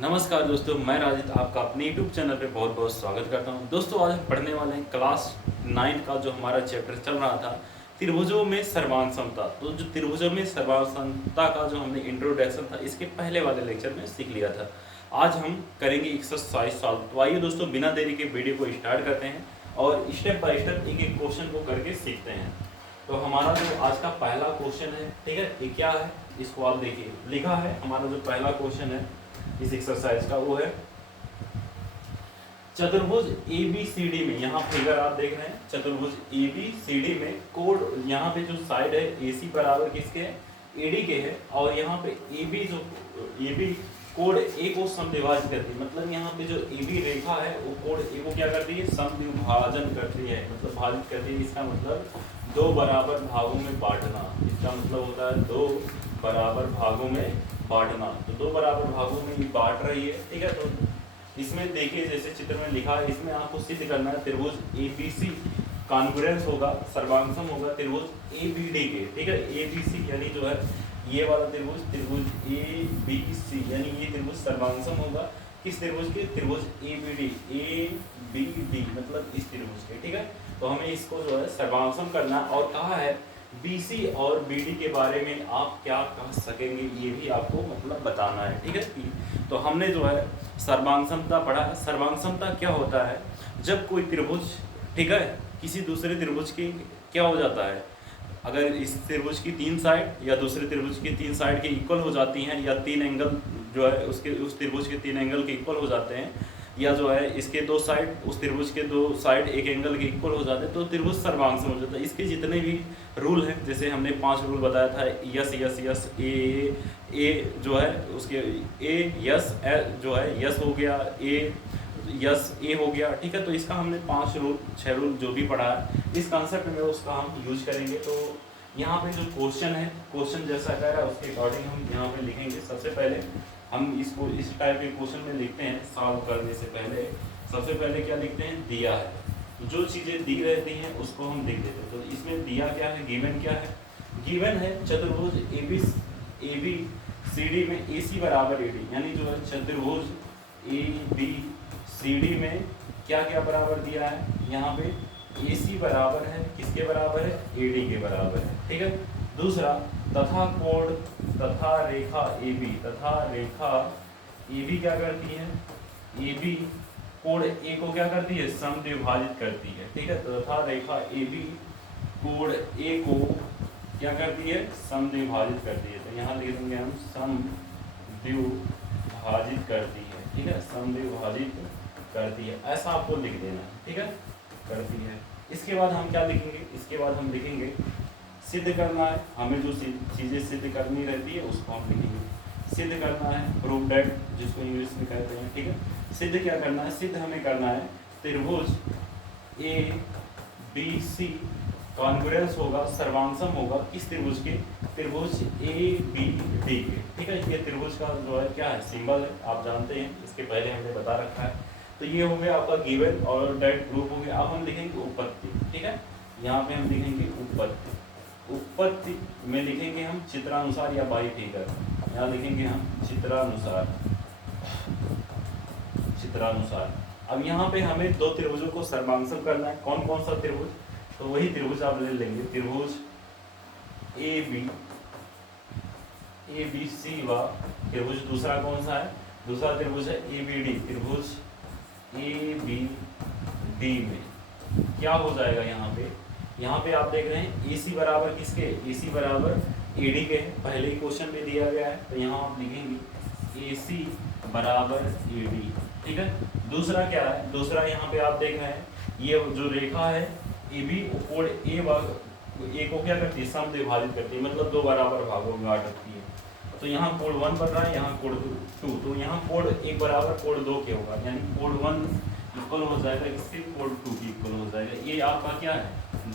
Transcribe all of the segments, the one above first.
नमस्कार दोस्तों, मैं राजित आपका अपने YouTube चैनल पे बहुत बहुत स्वागत करता हूं। दोस्तों आज हम पढ़ने वाले हैं क्लास 9 का जो हमारा चैप्टर चल रहा था त्रिभुजों में सर्वांग समता। तो जो त्रिभुजों में सर्वांग समता का जो हमने इंट्रोडक्शन था इसके पहले वाले लेक्चर में सीख लिया था। आज हम करेंगे एक्सरसाइज सॉल्व। तो आइए दोस्तों बिना देरी के वीडियो को स्टार्ट करते हैं और स्टेप बाय स्टेप एक एक क्वेश्चन को करके सीखते हैं। तो हमारा जो आज का पहला क्वेश्चन है, ठीक है, ये क्या है इसको आप देखिए। लिखा है हमारा जो पहला क्वेश्चन है इस एक्सरसाइज का वो है चतुर्भुज ABCD में। यहाँ फिगर आप देख रहे हैं, चतुर्भुज ABCD में कोड यहाँ पे जो साइड है AC बराबर किसके है, AD के है। और यहाँ पे AB कोड A को समद्विभाजित करती है। मतलब यहाँ पे जो AB रेखा है वो कोड A को क्या करती है, समद्विभाजन करती है, मतलब भाजित करती है। इसका मतलब दो बराबर भागों में बांटना। इसका मतलब होता है दो बराबर भागों में बांटना। तो दो बराबर भागों में बांट रही है, ठीक है। तो इसमें देखिए जैसे चित्र में लिखा है, इसमें आपको सिद्ध करना है त्रिभुज ABC कॉन्ग्रुएंस होगा, सर्वांगसम होगा त्रिभुज ABD के, ठीक है। ABC यानी जो है ये वाला त्रिभुज ABC यानी ये त्रिभुज सर्वांगसम होगा किस त्रिभुज के, त्रिभुज ABD मतलब इस त्रिभुज के, ठीक है। तो हमें इसको जो है सर्वांगसम करना और कहा है BC और BD के बारे में आप क्या कह सकेंगे ये भी आपको मतलब बताना है, ठीक है। तो हमने जो है सर्वांगसमता पढ़ा है। सर्वांगसमता क्या होता है, जब कोई त्रिभुज, ठीक है, किसी दूसरे त्रिभुज की क्या हो जाता है, अगर इस त्रिभुज की तीन साइड या दूसरे त्रिभुज की तीन साइड के इक्वल हो जाती हैं, या तीन एंगल जो है उसके उस त्रिभुज के तीन एंगल के इक्वल हो जाते हैं, या जो है इसके दो साइड उस त्रिभुज के दो साइड एक एंगल के इक्वल हो जाते हैं, तो त्रिभुज सर्वांगसम हो जाता है। इसके जितने भी रूल हैं, जैसे हमने 5 रूल बताया था, यस यस यस ए जो है उसके ए यस जो है यस हो गया, ए हो गया, ठीक है। तो इसका हमने 5 रूल 6 रूल जो भी पढ़ा है इस कॉन्सेप्ट में उसका हम यूज करेंगे। तो यहाँ पे जो क्वेश्चन है, क्वेश्चन जैसा कह रहा है उसके अकॉर्डिंग हम यहाँ पे लिखेंगे। सबसे पहले हम इसको इस टाइप के क्वेश्चन में लिखते हैं सॉल्व करने से पहले। सबसे पहले क्या लिखते हैं, दिया है। जो चीज़ें दी रहती हैं उसको हम लिख देते हैं। तो इसमें दिया क्या है, गिवन क्या है, गिवन है चतुर्भुज ABCD में AC बराबर AD, यानी जो है चतुर्भुज ABCD में क्या क्या बराबर दिया है, यहाँ पे AC बराबर है किसके बराबर है, AD के बराबर है, ठीक है। दूसरा तथा कोण तथा रेखा AB क्या करती है, AB कोण A को क्या करती है, समद्विभाजित करती है, ठीक है। तथा रेखा AB कोण A को क्या करती है, समद्विभाजित करती है। तो यहाँ लिख देंगे हम समद्विभाजित करती है, ठीक है, समद्विभाजित करती है, ऐसा आपको लिख देना, ठीक है, करती है। इसके बाद हम क्या लिखेंगे, इसके बाद हम लिखेंगे सिद्ध करना है। हमें जो चीज़ें सिद्ध करनी रहती है उसको हम लिखेंगे। सिद्ध करना है, प्रूव दैट जिसको इंग्लिश में कहते हैं, ठीक है। सिद्ध क्या करना है, सिद्ध हमें करना है त्रिभुज ABC कॉन्ग्रुएंस होगा, सर्वांगसम होगा किस त्रिभुज के, त्रिभुज ABD के, ठीक है। ये त्रिभुज का जो है क्या है, सिंबल है, आप जानते हैं, इसके पहले हमने बता रखा है। तो ये हो गया आपका गिवन और दैट प्रूफ हो गया। अब हम लिखेंगे उत्पत्ति, ठीक है। यहाँ पे हम लिखेंगे उत्पत्ति। उत्पत्ति में लिखेंगे हम चित्रानुसार या बाई फिगर। यहाँ लिखेंगे हम चित्रानुसार। अब यहाँ पे हमें दो त्रिभुजों को सर्वांगसम करना है। कौन कौन सा त्रिभुज, तो वही त्रिभुज आप ले लेंगे, त्रिभुज ABC व त्रिभुज दूसरा कौन सा है, दूसरा त्रिभुज है ABD। त्रिभुज ABD में क्या हो जाएगा, यहाँ पे आप देख रहे हैं AC बराबर किसके, AC बराबर AD के है, पहले ही क्वेश्चन में दिया गया है। तो यहाँ आप लिखेंगे AC बराबर AD, ठीक है। दूसरा क्या है, दूसरा यहाँ पे आप देख रहे हैं ये जो रेखा है AB कोण A को क्या करती है, समद्विभाजित करती है, मतलब दो बराबर भागों में बांट रखती है। तो यहाँ कोण 1 बन रहा है, यहाँ कोण 2, तो यहाँ कोण 1 बराबर कोण 2 के होगा, यानी कोण 1 इक्वल हो जाएगा इसके, कोण 2 की इक्वल हो जाएगा। ये आपका क्या है,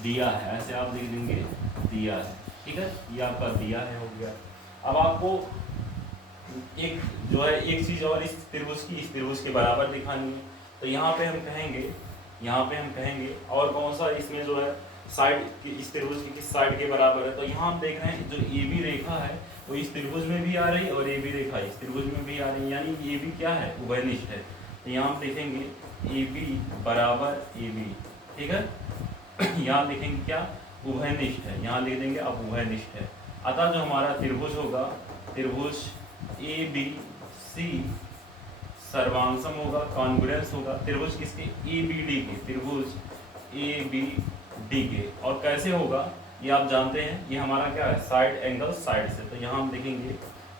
दिया है, ऐसे आप लिख देंगे दिया है, ठीक है। ये आपका दिया है, हो गया। अब आपको एक जो है एक चीज और इस त्रिभुज के बराबर दिखानी है। तो यहाँ पे हम कहेंगे और कौन सा इसमें जो है साइड इस त्रिभुज की किस साइड के बराबर है। तो यहाँ हम देख रहे हैं जो AB रेखा है तो इस त्रिभुज में भी आ रही और ये भी रेखा इस त्रिभुज में भी आ रही, यानी ये भी क्या है, उभयनिष्ठ है। तो यहाँ हम लिखेंगे ए बी बराबर ए बी, ठीक है। यहाँ लिखेंगे क्या, उभयनिष्ठ है, यहाँ लिख देंगे अब उभयनिष्ठ है। अतः जो हमारा त्रिभुज होगा, त्रिभुज ए बी सी सर्वांशम होगा, कॉन्ग्रुएंस होगा त्रिभुज किसके, ए बी डी के, त्रिभुज ए बी डी के। और कैसे होगा ये आप जानते हैं, ये हमारा क्या है, साइड एंगल साइड से। तो यहाँ हम लिखेंगे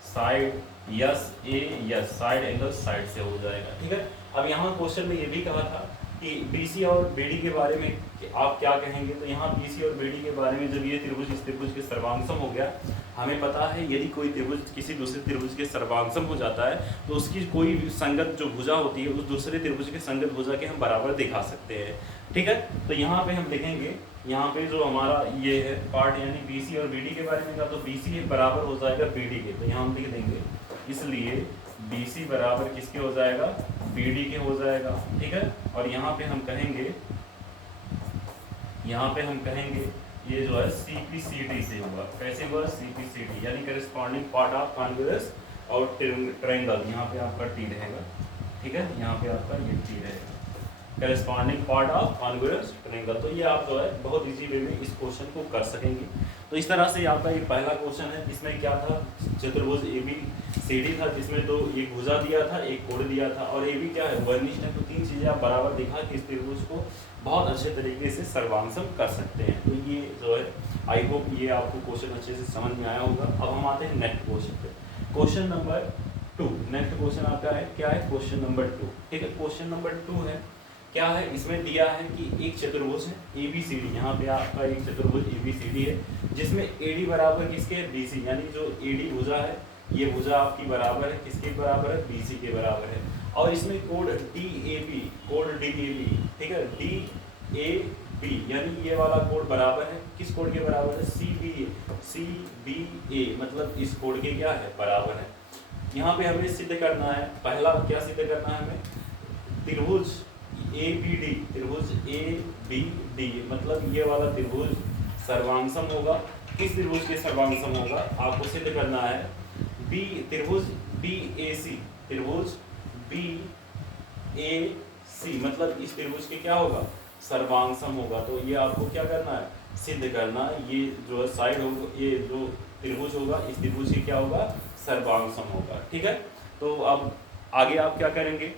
साइड यस ए यस, साइड एंगल साइड से हो जाएगा, ठीक है। अब यहाँ क्वेश्चन में ये भी कहा था कि BC और BD के बारे में आप क्या कहेंगे। तो यहाँ BC और BD के बारे में, जब ये त्रिभुज इस त्रिभुज के सर्वांशम हो गया, हमें पता है यदि कोई त्रिभुज किसी दूसरे त्रिभुज के सर्वांशम हो जाता है तो उसकी कोई संगत जो भुजा होती है उस दूसरे त्रिभुज के संगत भुजा के हम बराबर दिखा सकते हैं, ठीक है। तो यहाँ पे हम लिखेंगे, यहाँ पे जो हमारा ये है पार्ट यानी BC और BD के बारे में का, तो BC बराबर हो जाएगा BD के। तो यहाँ हम लिख देंगे, इसलिए BC बराबर किसके हो जाएगा, BD के हो जाएगा, ठीक है। और यहाँ पे हम कहेंगे, यहाँ पे हम कहेंगे ये जो है CPCD से होगा। कैसे होगा, CPCD यानी करेस्पॉन्डिंग पार्ट ऑफ कॉन्ग्रुएंस और ट्रायंगल, यहाँ पे आपका T रहेगा, ठीक है। यहाँ पे आपका ये T रहेगा, corresponding part of congruence triangle. तो ये आप जो है बहुत इजी वे में इस क्वेश्चन को कर सकेंगे। तो इस तरह से आपका ये पहला क्वेश्चन है, इसमें क्या था, चतुर्भुज ABCD था, जिसमें दो एक भुजा दिया था, एक कोण दिया था, और AB क्या है, उभयनिष्ठ है। तो तीन चीजें आप बराबर दिखा के इस त्रिभुज को बहुत अच्छे तरीके से सर्वांशम कर सकते हैं। तो ये जो है, आई होप ये आपको क्वेश्चन अच्छे से समझ में आया होगा। अब हम आते हैं नेक्स्ट क्वेश्चन पे, क्वेश्चन नंबर 2। नेक्स्ट क्वेश्चन आपका है क्या है, क्वेश्चन नंबर 2, ठीक है। क्वेश्चन नंबर 2 है, क्या है, इसमें दिया है कि एक चतुर्भुज है ABCD, यहाँ पे आपका एक चतुर्भुज ABCD है, जिसमें AD बराबर किसके है, BC, यानी जो AD भुजा है, ये भुजा आपकी बराबर है किसके बराबर है, BC के बराबर है। और इसमें कोण DAB, कोण DAB, ठीक है, DAB यानी ये वाला कोण बराबर है किस कोण के बराबर है, CBA, मतलब इस कोण के क्या है, बराबर है। यहाँ पे हमें सिद्ध करना है, पहला क्या सिद्ध करना है हमें, त्रिभुज ABD, त्रिभुज ABD मतलब ये वाला त्रिभुज सर्वांशम होगा, किस त्रिभुज के सर्वांशम होगा आपको सिद्ध करना है, त्रिभुज BAC, त्रिभुज BAC मतलब इस त्रिभुज के क्या होगा, सर्वांशम होगा। तो ये आपको क्या करना है, सिद्ध करना, ये जो साइड होगा, ये जो त्रिभुज होगा इस त्रिभुज के क्या होगा, सर्वांशम होगा, ठीक है। तो अब आगे आप क्या करेंगे,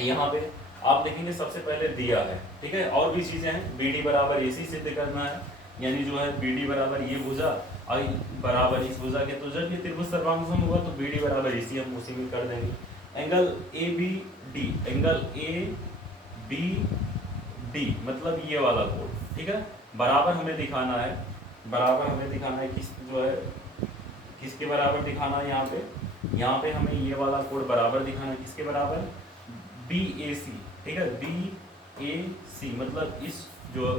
यहाँ पे आप देखेंगे सबसे पहले दिया है, ठीक है, और भी चीजें हैं, BD बराबर AC सिद्ध करना है, यानी जो है BD बराबर ये भुजा और बराबर इस भुजा के, तो जब ये त्रिभुज सर्वांशम होगा तो BD बराबर AC हम उसी में कर देंगे। एंगल ABD, एंगल ABD मतलब ये वाला कोण, ठीक है, बराबर हमें दिखाना है, बराबर हमें दिखाना है किस जो है किसके बराबर दिखाना है, यहाँ पे हमें ये वाला कोण बराबर दिखाना है, किसके बराबर, BAC, ठीक है, BAC मतलब इस जो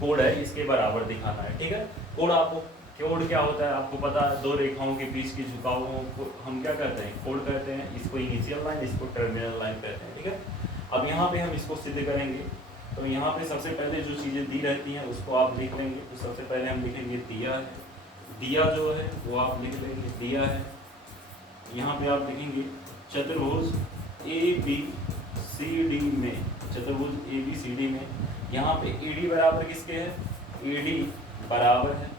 कोण है इसके बराबर दिखाना है, ठीक है। कोण आपको, कोण क्या होता है आपको पता है, दो रेखाओं के बीच की झुकावों को हम क्या कहते हैं, कोण कहते हैं, इसको इनिशियल लाइन, इसको टर्मिनल लाइन कहते हैं, ठीक है। अब यहाँ पे हम इसको सिद्ध करेंगे, तो यहाँ पे सबसे पहले जो चीज़ें दी रहती हैं उसको आप लिख लेंगे। तो सबसे पहले हम लिखेंगे दिया है, दिया जो है वो आप लिख लेंगे, दिया है। यहाँ पे आप लिखेंगे चतुर्भुज ABCD में, चतुर्भुज ABCD में यहाँ पे AD बराबर किसके है, AD बराबर है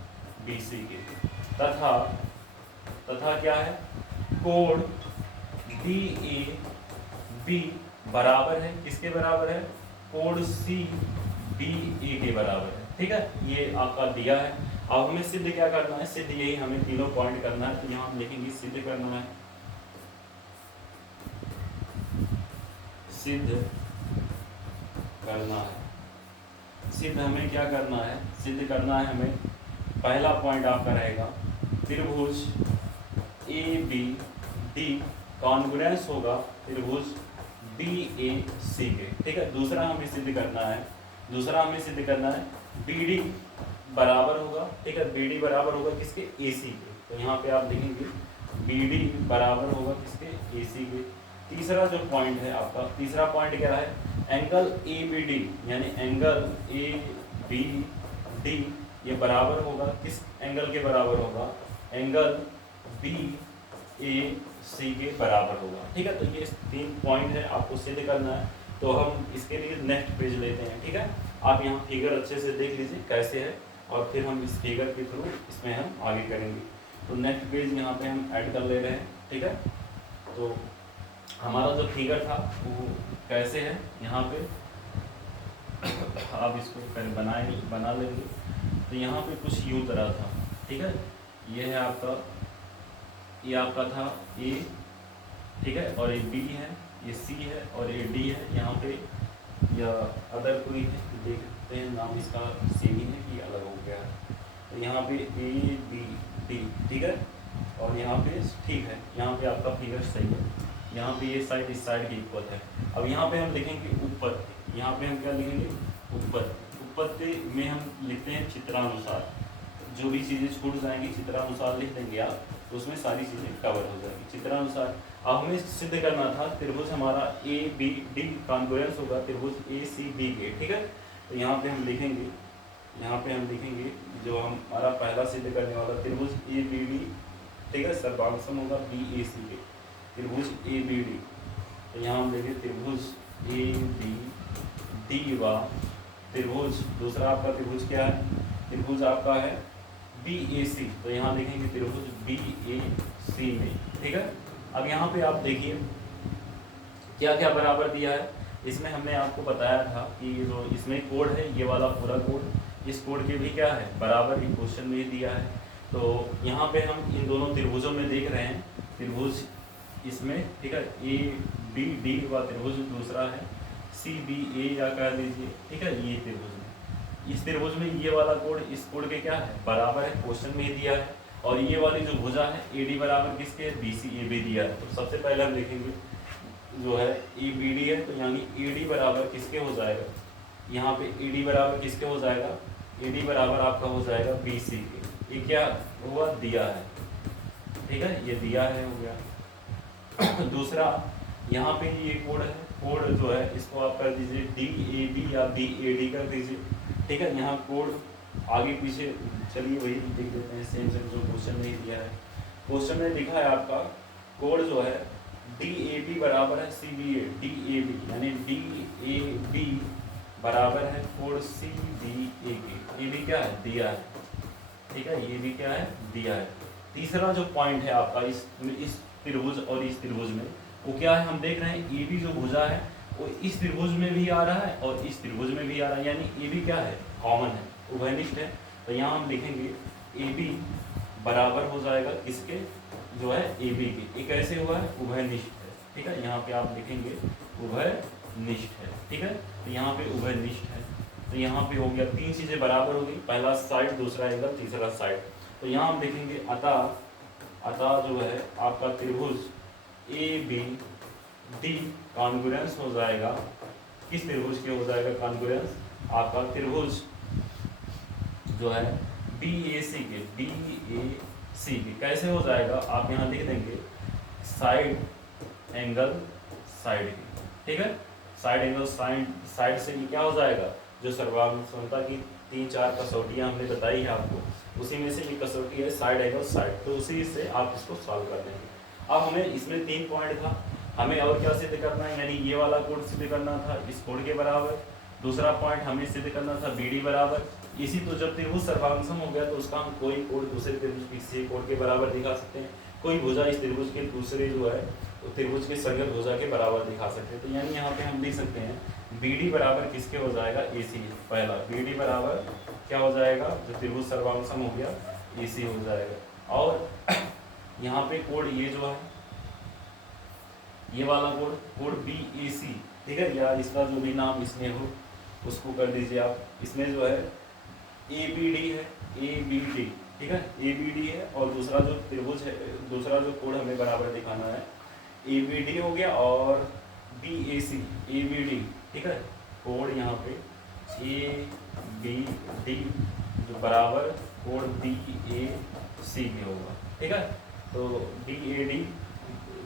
BC के, तथा क्या है, कोण DAB बराबर है किसके बराबर है, कोण CBA के बराबर है, ठीक है। ये आपका दिया है। अब हमें सिद्ध क्या करना है, सिद्ध यही हमें तीनों पॉइंट करना है। तो यहाँ हम लिखेंगे सिद्ध करना है, सिद्ध करना है, सिद्ध हमें क्या करना है, सिद्ध करना है हमें, पहला पॉइंट आपका रहेगा त्रिभुज ABD कॉन्ग्रुएंस होगा त्रिभुज BAC के, ठीक है। दूसरा हमें सिद्ध करना है, BD बराबर होगा, ठीक है, BD बराबर होगा किसके, AC के। तो यहाँ पे आप लिखेंगे BD बराबर होगा किसके, AC के। तीसरा जो पॉइंट है आपका, तीसरा पॉइंट क्या है, एंगल ABD यानी एंगल ABD ये बराबर होगा किस एंगल के बराबर होगा, एंगल बी ए सी के बराबर होगा। ठीक है, तो ये 3 पॉइंट है आपको सिद्ध करना है। तो हम इसके लिए नेक्स्ट पेज लेते हैं। ठीक है, आप यहाँ फिगर अच्छे से देख लीजिए कैसे है, और फिर हम इस फिगर के थ्रू इसमें हम आगे करेंगे। तो नेक्स्ट पेज यहाँ पे हम ऐड कर ले रहे हैं। ठीक है, तो हमारा जो फिगर था वो कैसे है, यहाँ पे आप इसको बना लेंगे। तो यहाँ पे कुछ यूँ तरह था। ठीक है, ये है आपका, ये आपका था ए, ठीक है, और ये बी है, ये सी है, और ये डी है। यहाँ पे या अदर कोई है, देखते हैं नाम इसका सेम ही है कि अलग हो गया है। तो यहाँ पे ए बी डी, ठीक है, और यहाँ पे ठीक है, यहाँ पे आपका फिगर सही है। यहाँ पे ये साइड इस साइड के इक्वल है। अब यहाँ पे हम लिखेंगे ऊपर, यहाँ पे हम क्या लिखेंगे ऊपर। ऊपर में हम लिखते हैं चित्रानुसार, जो भी चीज़ें छूट जाएंगी चित्रानुसार लिख देंगे आप, तो उसमें सारी चीज़ें कवर हो जाएंगी चित्रानुसार। अब हमें सिद्ध करना था त्रिभुज हमारा ए बी डी कॉन्ग्रुएंस होगा त्रिभुज ए सी बी के। ठीक है, तो यहाँ पे हम लिखेंगे, यहाँ पे हम लिखेंगे जो हमारा पहला सिद्ध करने वाला त्रिभुज ए बी डी, ठीक है, सर्वांगसम होगा बी ए सी के, त्रिभुज ए बी डी। तो यहाँ हम देखें त्रिभुज ए बी डी व त्रिभुज, दूसरा आपका त्रिभुज क्या है, त्रिभुज आपका है बी ए सी। तो यहाँ देखेंगे त्रिभुज बी ए सी में। ठीक है, अब यहाँ पे आप देखिए क्या क्या बराबर दिया है। इसमें हमने आपको बताया था कि जो इसमें कोड है, ये वाला पूरा कोड, इस कोड के भी क्या है बराबर ही क्वेश्चन में दिया है। तो यहाँ पे हम इन दोनों त्रिभुजों में देख रहे हैं, त्रिभुज इसमें, ठीक है, ए बी डी व त्रिभुज दूसरा है सी बी ए या कह दीजिए। ठीक है, ये त्रिभुज में, इस त्रिभुज में ये वाला कोड इस कोड के क्या है बराबर है, क्वेश्चन में ही दिया है। और ये वाली जो भुजा है ए डी बराबर किसके, बी सी ए बी दिया है। तो सबसे पहले हम लिखेंगे जो है ए बी डी है, तो यानी ए डी बराबर किसके हो जाएगा, यहाँ पे ए डी बराबर किसके हो जाएगा, ए डी बराबर आपका हो जाएगा बी सी के। ये क्या हुआ, दिया है। ठीक है, ये दिया है, हो गया। दूसरा यहाँ पे ये कोड है, कोड जो है इसको आप कर दीजिए डी ए बी या बी ए डी कर दीजिए। ठीक है, यहाँ कोड आगे पीछे चलिए वही लिख देते हैं, सेम सेम जो क्वेश्चन में ही दिया है। क्वेश्चन में लिखा है आपका कोड जो है डी ए बी बराबर है C B A, D A B यानी डी ए बी बराबर है कोड सी बी ए के। ये भी क्या है, दिया है। ठीक है, ये भी क्या है, दिया है। तीसरा जो पॉइंट है आपका इस त्रिभुज और इस त्रिभुज में, वो क्या है, हम देख रहे हैं ए बी जो भुजा है वो इस त्रिभुज में भी आ रहा है और इस त्रिभुज में भी आ रहा है, यानी ए बी क्या है, कॉमन है, उभयनिष्ठ है। तो यहाँ हम लिखेंगे ए बी बराबर हो जाएगा किसके, जो है ए बी के। ये कैसे हुआ है, उभयनिष्ठ है। ठीक है, यहाँ पे आप लिखेंगे उभयनिष्ठ है। ठीक है, तो यहाँ पे उभयनिष्ठ है। तो यहाँ पे हो गया, 3 चीज़ें बराबर हो गई, पहला साइड, दूसरा एंगल, तीसरा साइड। तो यहाँ हम लिखेंगे अतः जो है आपका त्रिभुज ए बी डी कॉन्ग्रुएंस हो जाएगा, किस त्रिभुज के हो जाएगा कॉन्ग्रुएंस, आपका त्रिभुज जो है बी ए सी के, बी ए सी के। कैसे हो जाएगा, आप यहाँ लिख देंगे साइड एंगल साइड की। ठीक है, साइड एंगल साइड से क्या हो जाएगा, जो सर्वांगसमता की 3-4 कसौटियाँ हमने बताई है आपको, उसी में से ये कसौटी है साइड एंगल साइड। तो उसी से आप इसको सॉल्व कर देंगे। अब हमें इसमें 3 पॉइंट था, हमें और क्या सिद्ध करना है, यानी ये वाला कोड सिद्ध करना था इस कोड के बराबर। दूसरा पॉइंट हमें सिद्ध करना था बी डी बराबर इसी। तो जब त्रिभुज सर्वांगसम हो गया तो उसका हम कोई कोड दूसरे त्रिभुज किसी कोड के बराबर दिखा सकते हैं, कोई भुजा इस त्रिभुज के दूसरे जो है तो त्रिभुज के संगत भुजा के बराबर दिखा सकते हैं। तो यानी यहाँ पे हम लिख सकते हैं बी डी बराबर किसके हो जाएगा, ए सी। पहला बी डी बराबर क्या हो जाएगा, जो त्रिभुज सर्वांगसम हो गया ए सी हो जाएगा। और यहाँ पे कोड ये जो है, ये वाला कोड बी ए सी, ठीक है, या इसका जो भी नाम इसमें हो उसको कर दीजिए आप। इसमें जो है ए बी डी है, ए बी डी, ठीक है, ए बी डी है। और दूसरा जो त्रिभुज है, दूसरा जो कोड हमें बराबर दिखाना है ए बी डी हो गया और B A C, A B D, ठीक है, कोड यहाँ पे ए बी डी जो बराबर कोड बी ए सी भी होगा। ठीक है, तो डी ए डी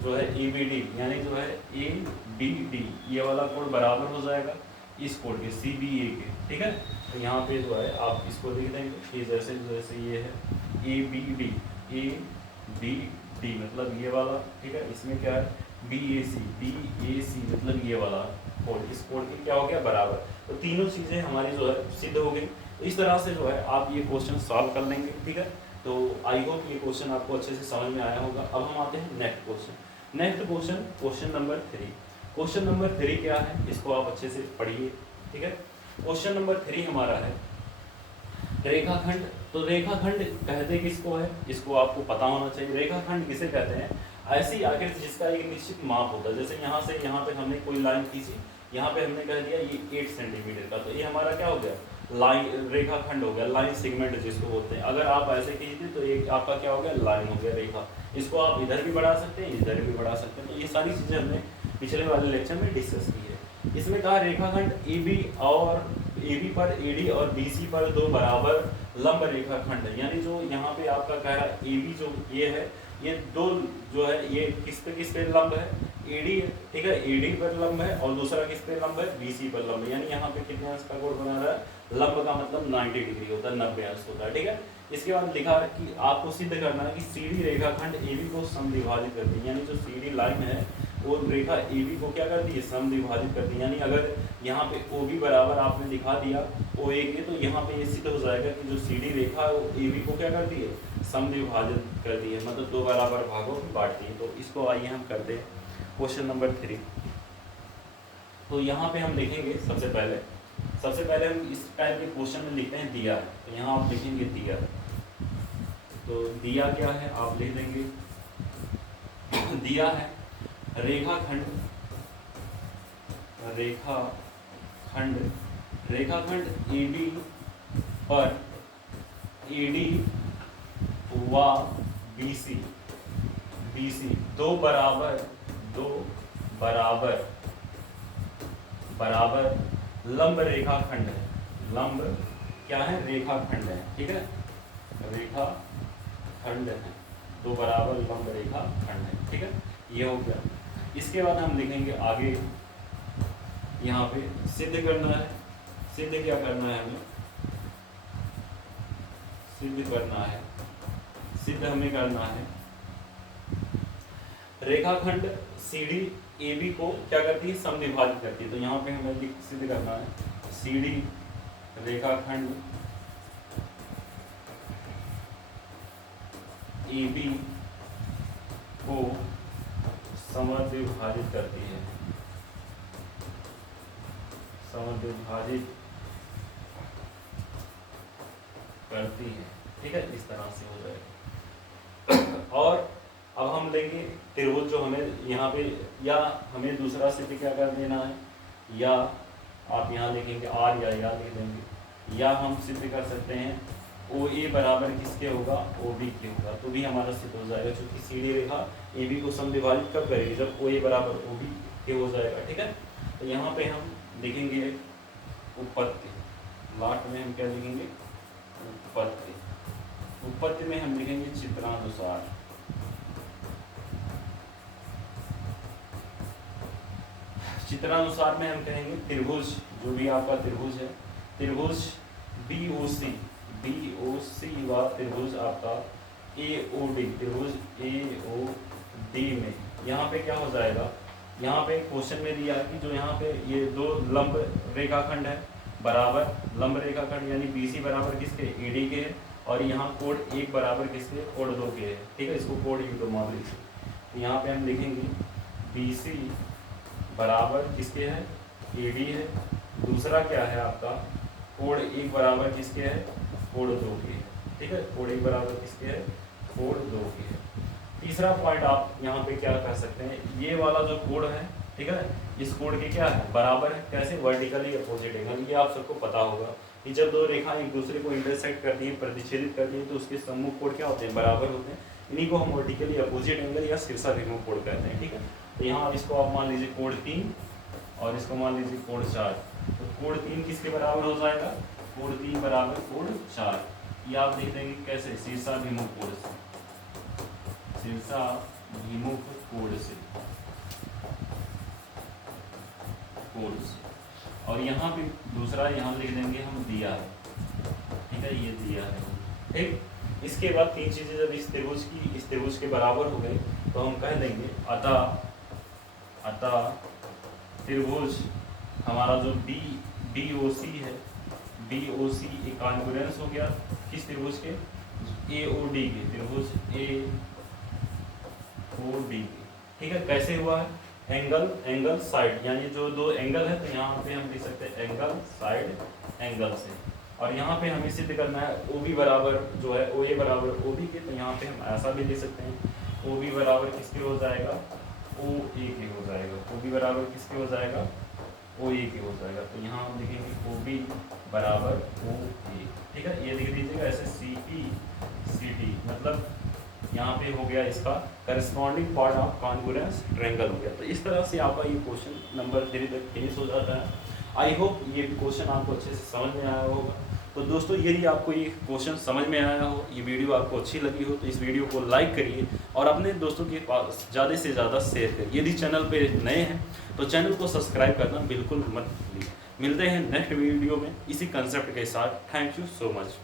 जो है ए बी डी यानी जो है ए बी डी, ये वाला कोड बराबर हो जाएगा इस कोड के सी बी ए के। ठीक है, तो यहाँ पे जो है आप इसको लिख देंगे कि जैसे जैसे ये है A B D, A B D मतलब ये वाला, ठीक है। इसमें क्या है बी ए सी मतलब ये वाला कोड, इस कोड के क्या हो गया बराबर। तो तीनों चीज़ें हमारी जो है सिद्ध हो गई। तो इस तरह से जो है आप ये क्वेश्चन सॉल्व कर लेंगे, ठीक है। तो आई होप ये क्वेश्चन आपको अच्छे से समझ में आया होगा। अब हम आते हैं next question. Next question, question number 3। Question number 3 क्या है, इसको आप अच्छे से पढ़िए, ठीक है। क्वेश्चन नंबर 3 हमारा है रेखाखंड। तो रेखाखंड कहते किसको है, इसको आपको पता होना चाहिए। रेखाखंड किसे कहते हैं, ऐसी आकृति जिसका एक निश्चित माप होता है। जैसे यहाँ से यहाँ पे हमने कोई लाइन खींची, यहाँ पे हमने कह दिया ये 8 सेंटीमीटर का, तो ये हमारा क्या हो गया लाइन, रेखाखंड हो गया, लाइन सेगमेंट जिसको बोलते हैं। अगर आप ऐसे खींचते तो एक आपका क्या हो गया लाइन हो गया, रेखा। इसको आप इधर भी बढ़ा सकते हैं, इधर भी बढ़ा सकते हैं। तो ये सारी चीज़ें हमने पिछले वाले लेक्चर में डिस्कस की है। इसमें कहा रेखाखंड AB पर AD और BC पर दो बराबर लंब रेखाखंड है। यानी जो यहाँ पे आपका कह रहा है AB जो ये है, ये दो जो है ये किस पे लंब है, AD है, ठीक है। AD पर लंब है और दूसरा किस पे लंब है, BC पर लंब है। यानी यहाँ पे कितने अंश का कोण बना रहा है, लंब का मतलब 90 डिग्री होता है, 90 अंश होता है, ठीक है। इसके बाद लिखा है कि आपको सिद्ध करना है कि CD रेखाखंड AB को समद्विभाजित करती है। यानी जो CD लाइन है वो रेखा AB को क्या करती है, समद्विभाजित करती है। यानी अगर यहाँ पे OB बराबर आपने दिखा दिया OA के, तो यहाँ पे ये सिद्ध हो जाएगा कि जो CD रेखा है वो AB को क्या करती है, समद्विभाजित करती है, मतलब दो बराबर भागों में बांटती है। तो इसको आइए हम करते हैं क्वेश्चन नंबर 3। तो यहाँ पे हम लिखेंगे सबसे पहले हम इस टाइप के क्वेश्चन में लिखते हैं दिया। तो यहाँ आप लिखेंगे दिया। तो दिया क्या है आप लिख देंगे, दिया है रेखाखंड AB पर AD व BC दो बराबर लंब रेखाखंड है। लंब क्या है, रेखाखंड है, ठीक है, रेखाखंड है, दो बराबर लंब रेखाखंड है, ठीक है। ये हो गया। इसके बाद हम लिखेंगे आगे, यहाँ पे सिद्ध करना है। सिद्ध क्या करना है हमें, सिद्ध हमें करना है रेखाखंड CD AB को क्या करती है, समद्विभाजित करती है। तो यहाँ पे हमें सिद्ध करना है CD रेखाखंड AB को समद्विभाजित करती है, ठीक है। इस तरह से हो जाएगा। और अब हम लेंगे त्रिभुज, जो हमें यहाँ पे, या हमें दूसरा सिद्ध क्या कर देना है, या आप यहाँ लिखेंगे R या लिख देंगे, या हम सिद्ध कर सकते हैं OA बराबर किसके होगा, OB के होगा, तो भी हमारा सिद्ध हो जाएगा। क्योंकि CD रेखा AB को समद्विभाजित कब करेगी, जब OA बराबर OB के हो जाएगा, ठीक है। तो यहाँ पे हम लिखेंगे उत्पत्ति, लास्ट में हम क्या लिखेंगे, उत्पत्ति में हम लिखेंगे चित्रानुसार। चित्रानुसार में हम कहेंगे त्रिभुज, जो भी आपका त्रिभुज है, त्रिभुज BOC व त्रिभुज आपका AOD, त्रिभुज AOD में यहाँ पे क्या हो जाएगा, यहाँ पे क्वेश्चन में दिया कि जो यहाँ पे ये दो लंब रेखाखंड है, बराबर लंब रेखाखंड, यानी BC बराबर किसके, AD के है, और यहाँ कोण 1 बराबर किसके, कोण 2 के है, ठीक है। इसको कोण U2 मान लीजिए। तो यहाँ पे हम लिखेंगे BC बराबर किसके है, AD है, दूसरा क्या है आपका कोण 1 बराबर किसके है, कोण 2 के है, ठीक है। कोण 1 बराबर किसके है, कोण 2 के है। तीसरा पॉइंट आप यहाँ पे क्या कर सकते हैं, ये वाला जो कोण है, ठीक है, इस कोण के क्या है, बराबर है। कैसे, वर्टिकली अपोजिट एंगल। ये आप सबको पता होगा कि जब दो रेखा एक दूसरे को इंटरसेक्ट करती है, प्रतिच्छेदित करती है, तो उसके सम्मुख कोण क्या होते हैं, बराबर होते हैं। इन्हीं को हम वर्टिकली अपोजिट एंगल या शीर्षाभिमुख कोण कहते हैं, ठीक है। तो यहाँ इसको आप मान लीजिए कोण 3 और इसको मान लीजिए कोण 4। तो कोण 3 किसके बराबर हो जाएगा, कोण 3 बराबर कोण 4। ये आप देख देंगे कैसे, शीर्षाभिमुख कोण से, शीर्षाभिमुख कोण से। और यहाँ भी दूसरा यहाँ लिख देंगे हम दिया है, ठीक है, ये दिया है, ठीक। इसके बाद तीन चीज़ें जब इस त्रिभुज के बराबर हो गई तो हम कह देंगे अतः त्रिभुज हमारा जो BOC है, BOC एक कॉन्ग्रुएंस हो गया किस त्रिभुज के, AOD के, त्रिभुज AOD के। ठीक है, कैसे हुआ है, एंगल साइड, यानी जो दो एंगल है तो यहाँ पे हम लिख सकते हैं एंगल साइड एंगल से, और यहाँ पे हमें सिद्ध करना है OB बराबर जो है OA बराबर OB के, तो यहाँ पे हम ऐसा भी लिख सकते हैं OB बराबर किसके हो जाएगा, OA के हो जाएगा, OB बराबर किसके हो जाएगा, OA के हो जाएगा। तो यहाँ हम लिखेंगे OB बराबर OA। ठीक है, ये लिख दीजिएगा ऐसे CT, मतलब यहाँ पे हो गया इसका corresponding part of congruence triangle हो गया। तो इस तरह से आपका ये क्वेश्चन नंबर 3 तक फिनिश हो जाता है। आई होप ये क्वेश्चन आपको अच्छे से समझ में आया होगा। तो दोस्तों यदि आपको ये क्वेश्चन समझ में आया हो, ये वीडियो आपको अच्छी लगी हो, तो इस वीडियो को लाइक करिए और अपने दोस्तों के पास ज़्यादा से ज़्यादा शेयर करिए। यदि चैनल पे नए हैं तो चैनल को सब्सक्राइब करना बिल्कुल मत भूलिए। मिलते हैं नेक्स्ट वीडियो में इसी कंसेप्ट के साथ। Thank you so much.